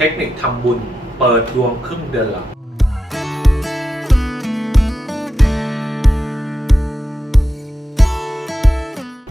เทคนิคทำบุญเปิดดวงครึ่งเดือนหลัง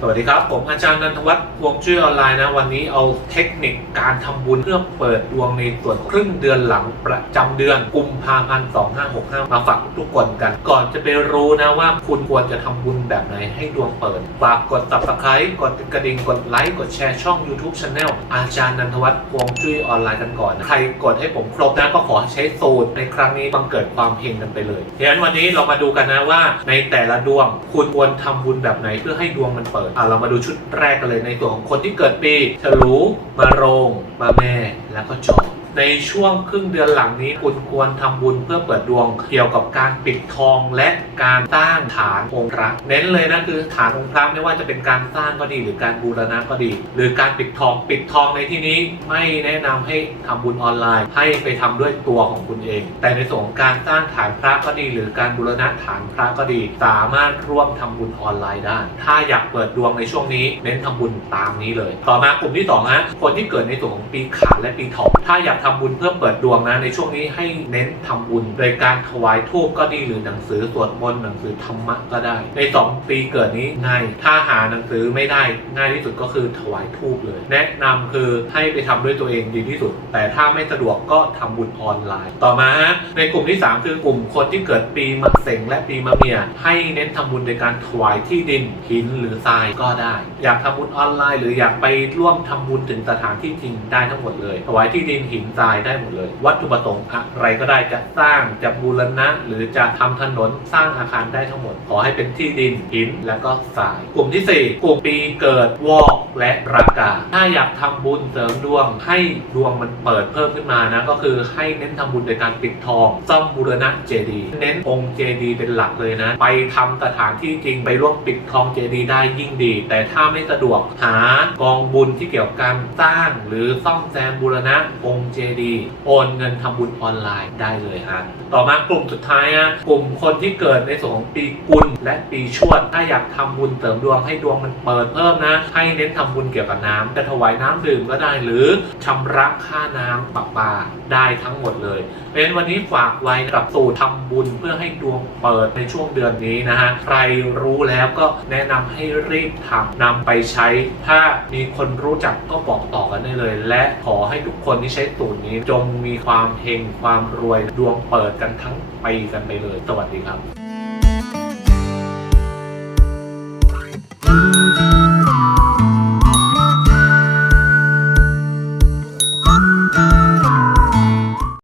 วัสดีครับ ผมอาจารย์นันทวัฒน์วงจุ้ยออนไลน์นะ วันนี้เอาเทคนิคการทำบุญเพื่อเปิดดวงในส่วนครึ่งเดือนหลังประจำเดือนกุมภาพันธ์2565 มาฝากทุกคนกัน ก่อนจะไปรู้นะว่าคุณควรจะทำบุญแบบไหนให้ดวงเปิด ฝากกด subscribe กดกระดิ่งกดไลค์กดแชร์ช่อง YouTube Channel อาจารย์นันทวัฒน์วงจุ้ยออนไลน์กันก่อนนะใครกดให้ผมครบนะก็ขอใช้สูตรในครั้งนี้บังเกิดความเฮงกันไปเลยดังนั้นวันนี้เรามาดูกันนะว่า ในแต่ละดวงคุณควรทำบุญแบบไหนเพื่อให้ดวงมันเปิดเรามาดูชุดแรกกันเลยในตัวของคนที่เกิดปีฉลู มาโรง มาแม่ แล้วก็จอ ในช่วงครึ่งเดือนหลังนี้คุณควรทำบุญเพื่อเปิดดวงเกี่ยวกับการปิดทองและการสร้างฐานองค์พระเน้นเลยนะคือฐานองค์พระไม่ว่าจะเป็นการสร้างก็ดี หรือการบูรณะก็ดี หรือการปิดทองปิดทองในที่นี้ไม่แนะนำให้ทำบุญออนไลน์ ให้ไปทำด้วยตัวของคุณเอง แต่ในส่วนของการสร้างฐานพระก็ดี หรือการบูรณะฐานพระก็ดี สามารถร่วมทำบุญออนไลน์ได้ ถ้าอยากเปิดดวงในช่วงนี้ เน้นทำบุญตามนี้เลย ต่อมากลุ่มที่สองนะคนที่เกิดในส่วนของปีขานและปีถอกถ้าอยากทำบุญเพื่อเปิดดวงนะในช่วงนี้ให้เน้นทำบุญ โดยการถวายทูบก็ดีหรือหนังสือสวดมนต์หนังสือธรรมะก็ได้ ในสองปีเกิดนี้ง่ายถ้าหาหนังสือไม่ได้ง่ายที่สุดก็คือถวายทูบเลย แนะนำคือให้ไปทำด้วยตัวเองดีที่สุด แต่ถ้าไม่สะดวกก็ทำบุญออนไลน์ ต่อมาในกลุ่มที่ 3 คือกลุ่มคนที่เกิดปีมะเสงและปีมะเมีย ให้เน้นทำบุญโดยการถวายที่ดินหินหรือทรายก็ได้ อยากทำบุญออนไลน์ หรืออยากไปร่วมทำบุญถึงสถานที่จริงได้ทั้งหมดเลยถวายที่ดินหินทรายได้หมดเลย วัตถุประสงค์อะไรก็ได้จะสร้างจะบูรณะ หรือจะทำถนนสร้างอาคารได้ทั้งหมด ขอให้เป็นที่ดินหินและก็ทราย กลุ่มที่ 4 กลุ่มปีเกิดวอกและรากา ถ้าอยากทำบุญเสริมดวง ให้ดวงมันเปิดเพิ่มขึ้นมานะก็คือให้เน้นทำบุญโดยการปิดทองซ่อมบูรณะเจดีย์เน้นองค์เจดีย์เป็นหลักเลยนะ ไปทำสถานที่จริงไปร่วมปิดทองเจดีย์ได้ยิ่งดี แต่ถ้าไม่สะดวกหากองบุญที่เกี่ยวกับการสร้าง หรือซ่อมแซมบูรณะองค์เจดีย์โอนเงินทำบุญออนไลน์ได้เลยฮะ ต่อมากลุ่มสุดท้ายนะกลุ่มคนที่เกิดในส่วนของปีกุลและปีชวด ถ้าอยากทำบุญเสริมดวงให้ดวงมันเปิดเพิ่มนะ ให้เน้นทำบุญเกี่ยวกับน้ำจะถวายน้ำดื่มก็ได้หรือชำระค่าน้ำประปาได้ทั้งหมดเลยเพราะฉะนั้นวันนี้ฝากไว้กับสูตรทำบุญเพื่อให้ดวงเปิดในช่วงเดือนนี้นะฮะ ใครรู้แล้วก็แนะนำให้รีบทำนำไปใช้ ถ้ามีคนรู้จักก็บอกต่อกันได้เลย และขอให้ทุกคนที่ใช้ตัวสูตรนี้จงมีความเฮงความรวยดวงเปิดกันทั้งปีกันไปเลย สวัสดีครับ